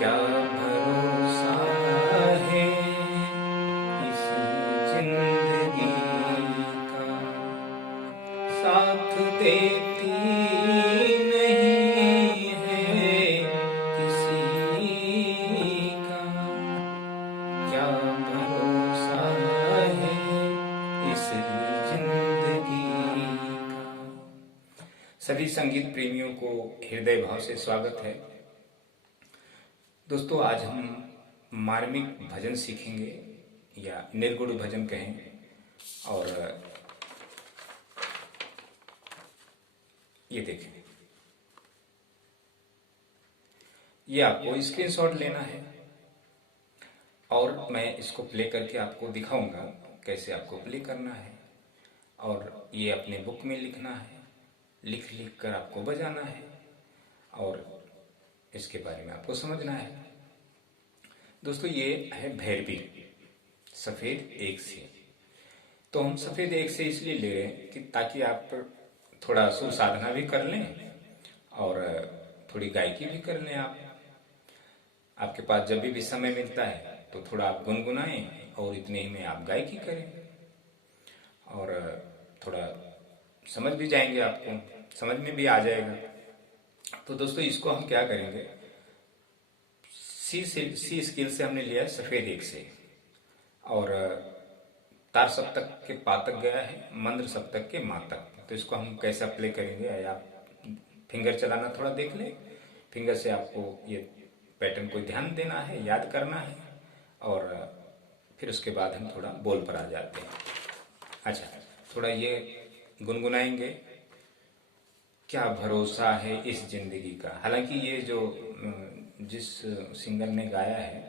क्या भरोसा है इस जिंदगी का, साथ देती नहीं है किसी का। क्या भरोसा है इस जिंदगी का। सभी संगीत प्रेमियों को हृदय भाव से स्वागत है। दोस्तों, आज हम मार्मिक भजन सीखेंगे या निर्गुण भजन कहें। और ये देखें, ये आपको स्क्रीनशॉट लेना है और मैं इसको प्ले करके आपको दिखाऊंगा कैसे आपको प्ले करना है। और ये अपने बुक में लिखना है, लिख लिख कर आपको बजाना है और इसके बारे में आपको समझना है। दोस्तों, ये है भैरवी सफेद एक से। तो हम सफेद एक से इसलिए ले रहे हैं कि ताकि आप थोड़ा सुर साधना भी कर लें और थोड़ी गायकी भी कर लें। आपके पास जब भी समय मिलता है तो थोड़ा आप गुनगुनाएं और इतने ही में आप गायकी करें और थोड़ा समझ भी जाएंगे, आपको समझ में भी आ जाएगा। तो दोस्तों, इसको हम क्या करेंगे, सी स्केल से हमने लिया है सफेद एक से और तार सप्तक के पा तक गया है, मंद्र सप्तक के मा तक। तो इसको हम कैसा प्ले करेंगे, आप फिंगर चलाना थोड़ा देख लें। फिंगर से आपको ये पैटर्न को ध्यान देना है, याद करना है और फिर उसके बाद हम थोड़ा बोल पर आ जाते हैं। अच्छा, थोड़ा ये गुनगुनाएंगे, क्या भरोसा है इस जिंदगी का। हालांकि ये जो जिस सिंगर ने गाया है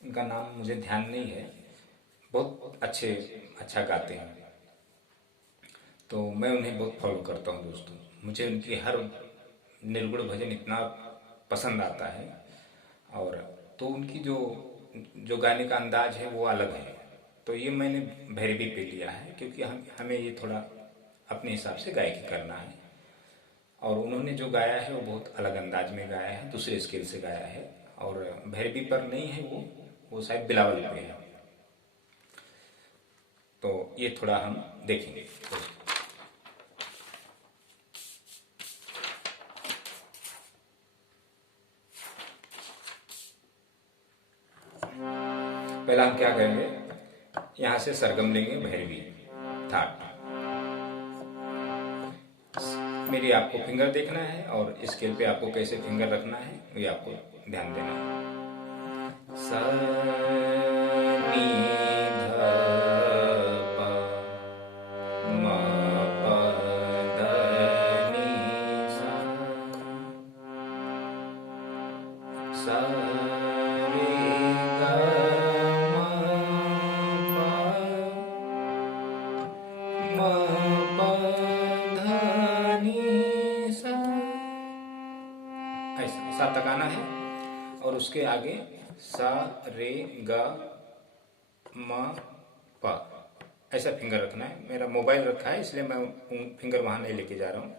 उनका नाम मुझे ध्यान नहीं है, बहुत अच्छा गाते हैं, तो मैं उन्हें बहुत फॉलो करता हूँ। दोस्तों, मुझे उनकी हर निर्गुण भजन इतना पसंद आता है और तो उनकी जो गाने का अंदाज है वो अलग है। तो ये मैंने भैरवी पे लिया है क्योंकि हमें ये थोड़ा अपने हिसाब से गायकी करना है। और उन्होंने जो गाया है वो बहुत अलग अंदाज में गाया है, दूसरे स्केल से गाया है और भैरवी पर नहीं है, वो शायद बिलावल पे है। तो ये थोड़ा हम देखेंगे। पहला हम क्या करेंगे, यहां से सरगम लेंगे भैरवी थाट। मेरी आपको फिंगर देखना है और स्केल पे आपको कैसे फिंगर रखना है ये आपको ध्यान देना है। सा नी ध प म प ध नी सा, सा रे ग म प ऐसा सा तक आना है और उसके आगे सा रे ग म प ऐसा फिंगर रखना है। मेरा मोबाइल रखा है इसलिए मैं फिंगर वहां नहीं लेके जा रहा हूँ।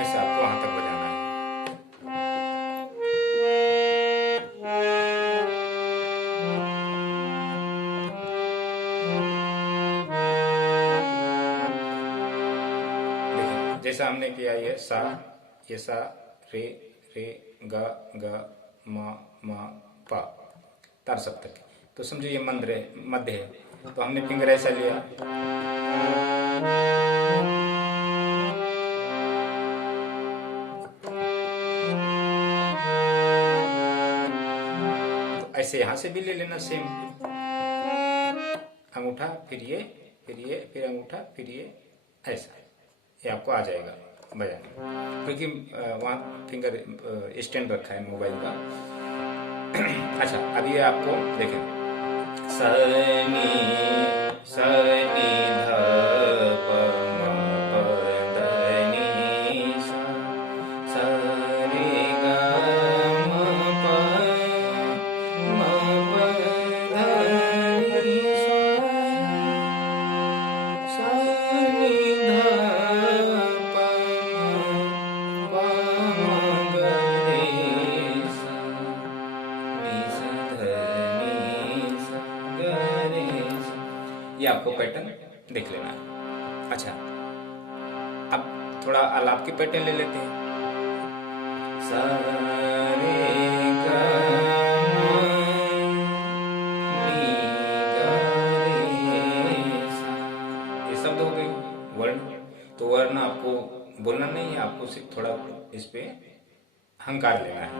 ऐसा आपको वहां तक बजाना है। जैसा हमने किया ये सा रे रे ग ग म प तार सप्तक। तो समझो ये मध्य है, तो हमने फिंगर ऐसा लिया, तो ऐसे यहां से भी ले लेना सेम, अंगूठा फिर अंगूठा फिर ये, ऐसा ये आपको आ जाएगा बजाने, क्योंकि वहाँ फिंगर स्टैंड रखा है मोबाइल का। अच्छा, अभी ये आपको देखें, सनी ध प म प ध नी सा, सा रे ग म प ध नी सा, सा आपको पैटर्न देख लेना है। अच्छा, अब थोड़ा आलाप की पैटर्न ले लेते हैं। सा रे गा मा नी गा रे सा। ये शब्द हो गए वर्ण। तो वर्ण आपको बोलना नहीं है, आपको सिर्फ थोड़ा इस पे हंकार लेना है।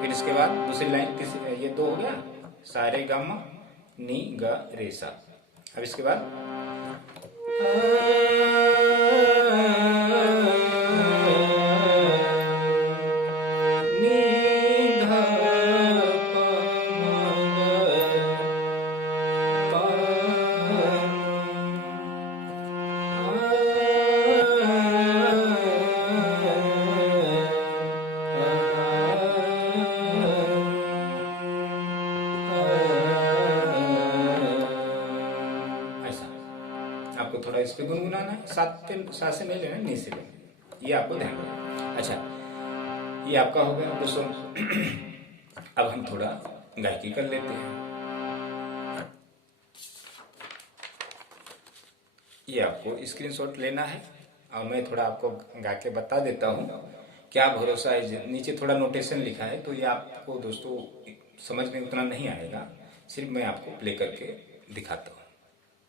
फिर इसके बाद दूसरी लाइन ये दो हो गया, सारे गामा नी गा रे सा। अब इसके बाद नी धा पा मा गा पा ऐसा आपको थोड़ा इस पे गुनगुनाना है। साथ से नहीं लेना, नी से लेना, ये आपको ध्यान रखना। अच्छा, ये आपका हो गया दोस्तों। अब हम थोड़ा गायकी कर लेते हैं। ये आपको स्क्रीनशॉट लेना है और मैं थोड़ा आपको गा के बता देता हूँ। क्या भरोसा है, नीचे थोड़ा नोटेशन लिखा है, तो ये आपको दोस्तों समझ में उतना नहीं आएगा, सिर्फ मैं आपको प्ले करके दिखाता हूँ।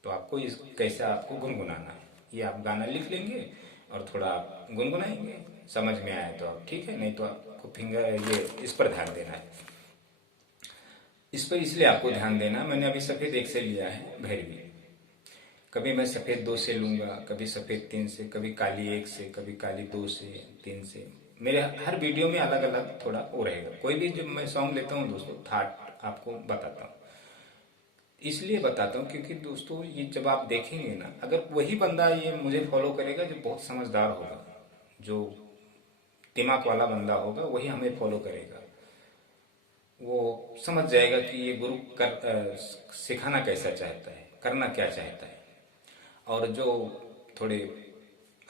तो आपको इस कैसे आपको गुनगुनाना है, ये आप गाना लिख लेंगे और थोड़ा आप गुनगुनाएंगे। समझ में आए तो आप ठीक है, नहीं तो आपको फिंगर ये इस पर ध्यान देना है। इस पर इसलिए आपको ध्यान देना, मैंने अभी सफेद 1 से लिया है भैरवी। कभी मैं सफेद 2 से लूंगा, कभी सफेद 3 से, कभी काली 1 से, कभी काली 2 से, 3 से। मेरे हर वीडियो में अलग अलग थोड़ा वो रहेगा। कोई भी जब मैं सॉन्ग लेता हूँ दोस्तों, थाट आपको बताता हूँ। इसलिए बताता हूँ क्योंकि दोस्तों ये जब आप देखेंगे ना, अगर वही बंदा ये मुझे फॉलो करेगा जो बहुत समझदार होगा, जो दिमाग वाला बंदा होगा, वही हमें फॉलो करेगा। वो समझ जाएगा कि ये गुरु सिखाना कैसा चाहता है, करना क्या चाहता है। और जो थोड़े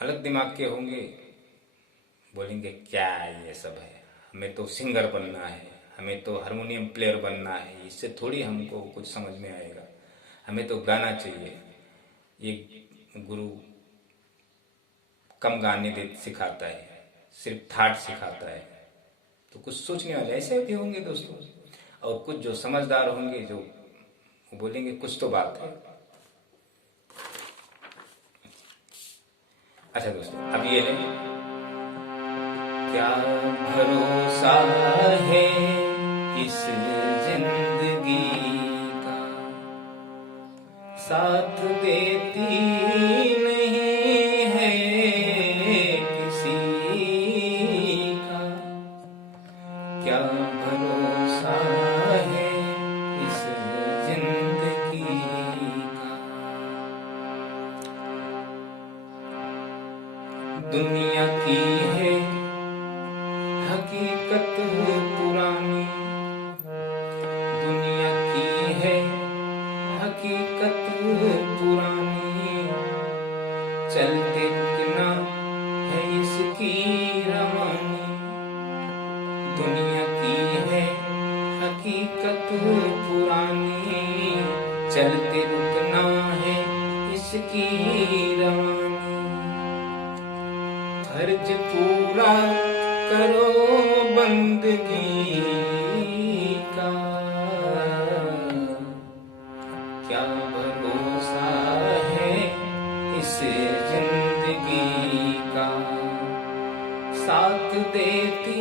अलग दिमाग के होंगे, बोलेंगे क्या ये सब है, हमें तो सिंगर बनना है, हमें तो हारमोनियम प्लेयर बनना है, इससे थोड़ी हमको कुछ समझ में आएगा, हमें तो गाना चाहिए। ये गुरु कम गाने दे सिखाता है, सिर्फ थाट सिखाता है। तो कुछ सोचने वाले ऐसे भी होंगे दोस्तों, और कुछ जो समझदार होंगे जो बोलेंगे कुछ तो बात है। अच्छा दोस्तों, अब ये लें। क्या भरोसा है इस जिंदगी का, साथ देती नहीं है किसी का। क्या भरोसा है इस जिंदगी का। दुनिया की है हकीकत पुरानी, दुनिया की है हकीकत पुरानी, चलते रुकना है इसकी रवानी। दुनिया की है हकीकत पुरानी, चलते रुकना है इसकी रवानी। फर्ज पूरा करो बंदगी का, क्या भरोसा है इस जिंदगी का, साथ देती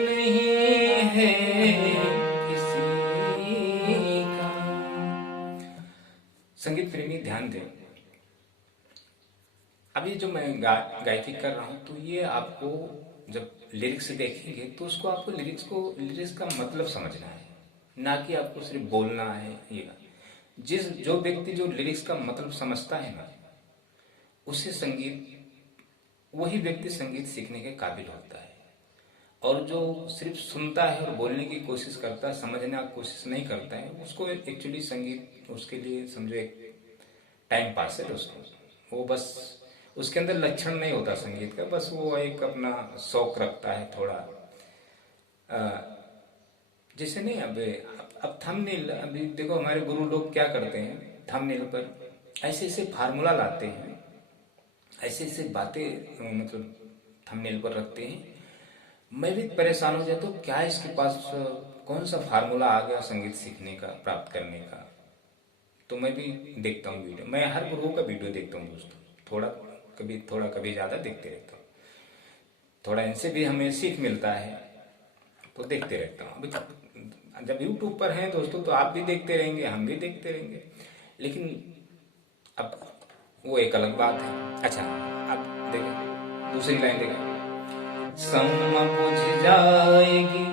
नहीं है किसी का। संगीत प्रेमी ध्यान दें। अभी जो मैं गायकी कर रहा हूँ, तो ये आपको जब लिरिक्स देखेंगे तो उसको आपको लिरिक्स का मतलब समझना है, ना कि आपको सिर्फ बोलना है। ये जो व्यक्ति जो लिरिक्स का मतलब समझता है ना, उसे वही व्यक्ति संगीत सीखने के काबिल होता है। और जो सिर्फ सुनता है और बोलने की कोशिश करता है, समझने की कोशिश नहीं करता है, उसको एक्चुअली संगीत उसके लिए समझो एक टाइम पास है दोस्तों। वो बस उसके अंदर लक्षण नहीं होता संगीत का, बस वो एक अपना शौक रखता है थोड़ा। अ, जैसे नहीं, अब थंबनेल, अभी देखो हमारे गुरु लोग क्या करते हैं, थंबनेल पर ऐसे ऐसे फार्मूला लाते हैं, ऐसे ऐसे बातें मतलब थंबनेल पर रखते हैं। मैं भी परेशान हो जाता हूँ, क्या इसके पास कौन सा फार्मूला आ गया संगीत सीखने का, प्राप्त करने का। तो मैं भी देखता हूँ वीडियो, मैं हर गुरुओं का वीडियो देखता हूँ दोस्तों, थोड़ा कभी ज़्यादा देखते रहता हूँ। थोड़ा इनसे भी हमें सीख मिलता है तो देखते रहता हूँ। अभी जब यूट्यूब पर हैं दोस्तों तो आप भी देखते रहेंगे, हम भी देखते रहेंगे, लेकिन अब वो एक अलग बात है। अच्छा, अब देखें दूसरी लाइन देखें। सम बुझ जाएगी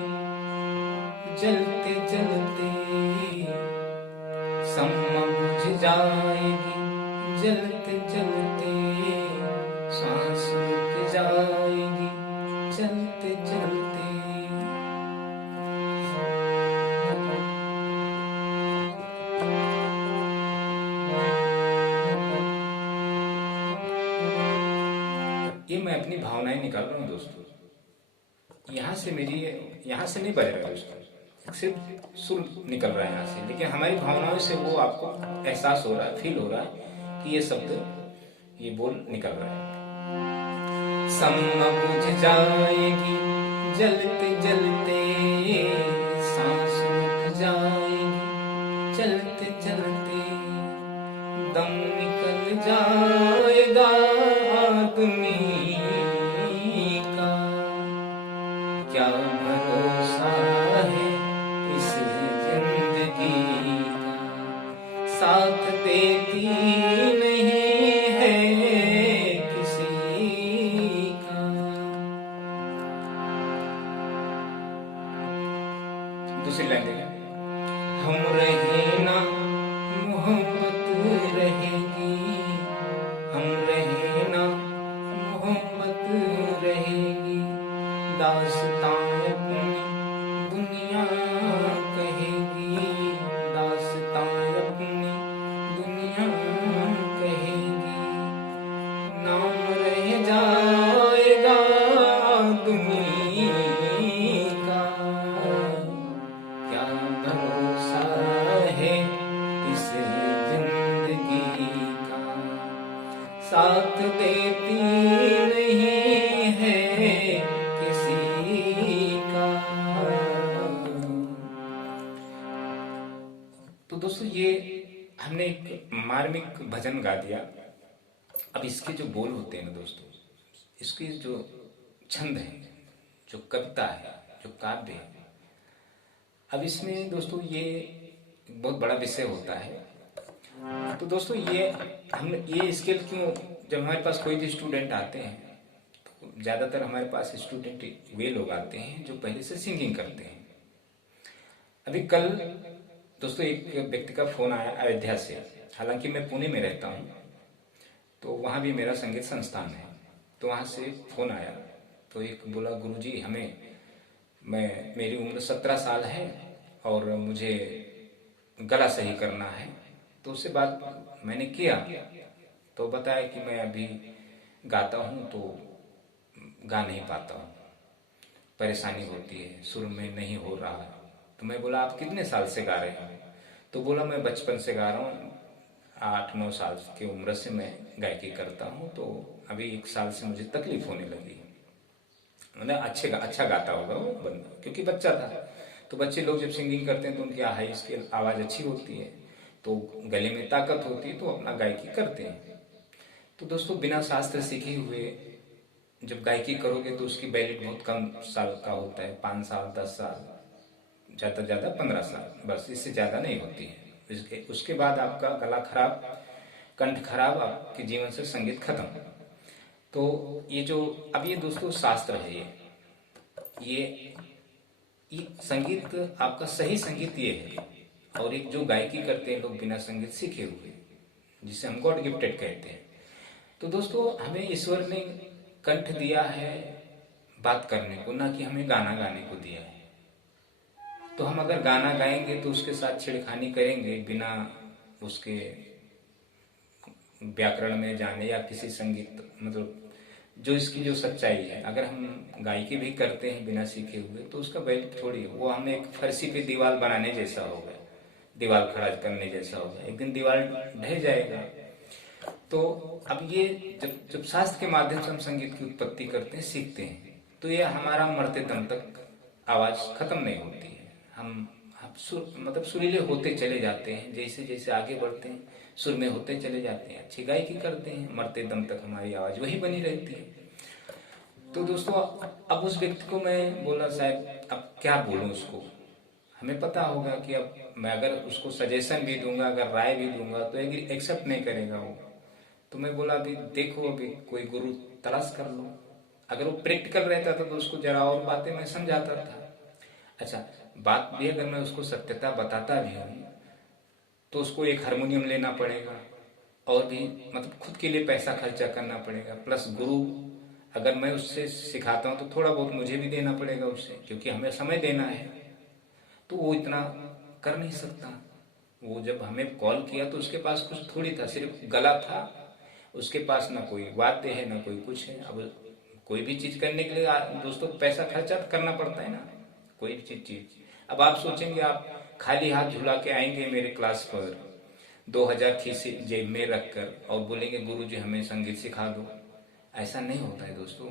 जलते जलते, सम बुझ जाएगी जलते जलते, सांस रुक जाएगी चलते चलते। ये मैं अपनी भावनाएं निकाल रहा हूँ दोस्तों, यहाँ से मेरी, यहाँ से नहीं बज रहा है दोस्तों, सिर्फ सुर निकल रहा है यहाँ से, लेकिन हमारी भावनाओं से वो आपको एहसास हो रहा है, फील हो रहा है कि ये शब्द, ये बोल निकल रहा है। सम बुझ जाएगी जलते जलते, सांस रुक जाएगी चलते चलते, दम निकल जाएगा आदमी का, क्या भरोसा है इस जिंदगी का, साथ देती नहीं है किसी का। दूसरी लाइन देखें। हम रहे ना मोहब्बत रहेगी, हम रहे ना मोहब्बत रहेगी, दास्तां अपनी दुनिया कहेगी, दास्तां अपनी दुनिया कहेगी, नाम रह जाएगा आदमी का, क्या भरोसा है इस जिंदगी का, साथ देती नहीं है किसी का। तो दोस्तों ये हमने एक मार्मिक भजन गा दिया। अब इसके जो बोल होते हैं ना दोस्तों, इसकी जो छंद है, जो कविता है, जो काव्य है, अब इसमें दोस्तों ये बहुत बड़ा विषय होता है। तो दोस्तों ये हम ये स्किल क्यों, जब हमारे पास कोई भी स्टूडेंट आते हैं तो ज़्यादातर हमारे पास स्टूडेंट वे लोग आते हैं जो पहले से सिंगिंग करते हैं। अभी कल दोस्तों एक व्यक्ति का फोन आया अयोध्या से, हालांकि मैं पुणे में रहता हूँ, तो वहाँ भी मेरा संगीत संस्थान है, तो वहाँ से फोन आया, तो एक बोला गुरुजी हमें, मेरी उम्र 17 साल है और मुझे गला सही करना है। तो उससे बात मैंने किया तो बताया कि मैं अभी गाता हूँ तो गा नहीं पाता हूँ, परेशानी होती है, सुर में नहीं हो रहा। तो मैं बोला आप कितने साल से गा रहे हैं? तो बोला मैं बचपन से गा रहा हूँ, 8-9 साल की उम्र से मैं गायकी करता हूँ, तो अभी 1 साल से मुझे तकलीफ होने लगी। मतलब अच्छा गाता होगा वो बंदा, क्योंकि बच्चा था। तो बच्चे लोग जब सिंगिंग करते हैं तो उनकी हाई स्केल आवाज़ अच्छी होती है, तो गले में ताकत होती है, तो अपना गायकी करते हैं। तो दोस्तों बिना शास्त्र सीखे हुए जब गायकी करोगे तो उसकी वैलिड बहुत कम साल का होता है, 5 साल 10 साल, ज़्यादा से ज़्यादा 15 साल, बस इससे ज़्यादा नहीं होती है। उसके बाद आपका गला खराब, कंठ खराब, आपके जीवन से संगीत खत्म। तो ये जो अब ये दोस्तों शास्त्र है, ये संगीत आपका सही संगीत ये है। और एक जो गायकी करते हैं लोग बिना संगीत सीखे हुए, जिसे हम गॉड गिफ्टेड कहते हैं। तो दोस्तों हमें ईश्वर ने कंठ दिया है, बात करने को, ना कि हमें गाना गाने को दिया है। तो हम अगर गाना गाएंगे तो उसके साथ छेड़खानी करेंगे बिना उसके व्याकरण में जाने या किसी संगीत मतलब जो इसकी जो सच्चाई है, अगर हम गायकी भी करते हैं बिना सीखे हुए तो उसका वैल्यू थोड़ी है। वो हमें एक फर्शी पे दीवार बनाने जैसा होगा, दीवार खड़ा करने जैसा होगा, एक दिन दीवार ढह जाएगा। तो अब ये जब जब शास्त्र के माध्यम से हम संगीत की उत्पत्ति करते हैं, सीखते हैं, तो ये हमारा मरते दम तक आवाज खत्म नहीं होती है। हम मतलब सुरीले होते चले जाते हैं, जैसे जैसे आगे बढ़ते हैं सुर में होते चले जाते हैं, अच्छी गायकी करते हैं, मरते दम तक हमारी आवाज वही बनी रहती है। तो दोस्तों अब उस व्यक्ति को मैं बोला साहब अब क्या बोलूं उसको, हमें पता होगा कि अब मैं अगर उसको सजेशन भी दूंगा, अगर राय भी दूंगा तो एक्सेप्ट नहीं करेगा वो। तो मैं बोला अभी देखो अभी कोई गुरु तलाश कर लो। अगर वो प्रैक्टिकल रहता था तो उसको जरा और बातें मैं समझाता था। अच्छा बात भी अगर मैं उसको सत्यता बताता भी हूँ तो उसको एक हारमोनियम लेना पड़ेगा और भी मतलब खुद के लिए पैसा खर्चा करना पड़ेगा, प्लस गुरु अगर मैं उससे सिखाता हूँ तो थोड़ा बहुत मुझे भी देना पड़ेगा उससे, क्योंकि हमें समय देना है। तो वो इतना कर नहीं सकता। वो जब हमें कॉल किया तो उसके पास कुछ थोड़ी था, सिर्फ गला था, उसके पास ना कोई वाद्य है ना कोई कुछ है। अब कोई भी चीज करने के लिए दोस्तों पैसा खर्चा करना पड़ता है ना, कोई भी चीज। अब आप सोचेंगे आप खाली हाथ झुला के आएंगे मेरे क्लास पर 2000 खीसे जेब में रखकर और बोलेंगे गुरुजी हमें संगीत सिखा दो, ऐसा नहीं होता है दोस्तों।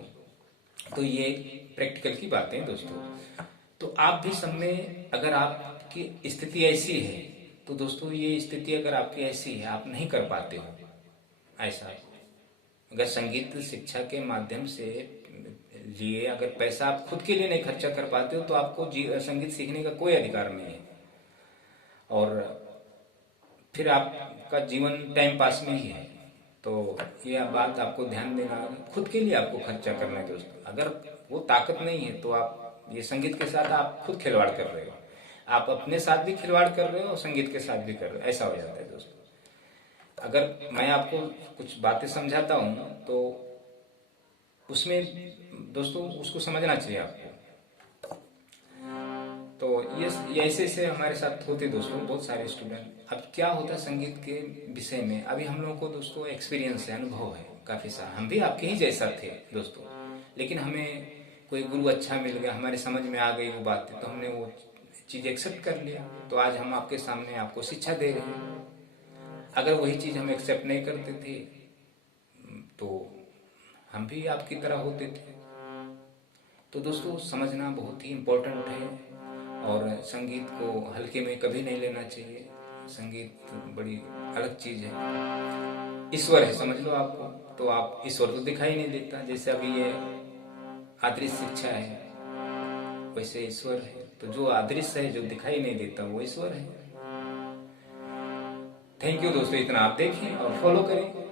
तो ये प्रैक्टिकल की बातें हैं दोस्तों। तो आप भी सब में अगर आपकी स्थिति ऐसी है तो दोस्तों ये स्थिति अगर आपकी ऐसी है आप नहीं कर पाते हो ऐसा, अगर संगीत शिक्षा के माध्यम से लिए अगर पैसा आप खुद के लिए नहीं खर्चा कर पाते हो तो आपको संगीत सीखने का कोई अधिकार नहीं है। और फिर आपका जीवन टाइम पास में ही है। तो यह बात आपको ध्यान देना, खुद के लिए आपको खर्चा करना है दोस्तों। अगर वो ताकत नहीं है तो आप ये संगीत के साथ आप खुद खिलवाड़ कर रहे हो, आप अपने साथ भी खिलवाड़ कर रहे हो और संगीत के साथ भी कर रहे हो, ऐसा हो जाता है दोस्तों। अगर मैं आपको कुछ बातें समझाता हूँ तो उसमें दोस्तों उसको समझना चाहिए आपको। तो ये ऐसे ऐसे हमारे साथ होते दोस्तों बहुत सारे स्टूडेंट। अब क्या होता है संगीत के विषय में, अभी हम लोगों को दोस्तों एक्सपीरियंस है, अनुभव है काफी सारा, हम भी आपके ही जैसा थे दोस्तों। लेकिन हमें कोई गुरु अच्छा मिल गया, हमारे समझ में आ गई वो बातें, तो हमने वो चीज एक्सेप्ट कर लिया। तो आज हम आपके सामने आपको शिक्षा दे रहे हैं। अगर वही चीज हम एक्सेप्ट नहीं करते थे तो हम भी आपकी तरह होते थे। तो दोस्तों समझना बहुत ही इम्पोर्टेंट है और संगीत को हल्के में कभी नहीं लेना चाहिए। संगीत बड़ी अलग चीज है, ईश्वर है समझ लो आपको। तो आप ईश्वर तो दिखाई नहीं देता, जैसे अभी ये अदृश्य शिक्षा है वैसे ईश्वर है। तो जो अदृश्य है जो दिखाई नहीं देता वो ईश्वर है। थैंक यू दोस्तों, इतना आप देखें और फॉलो करें।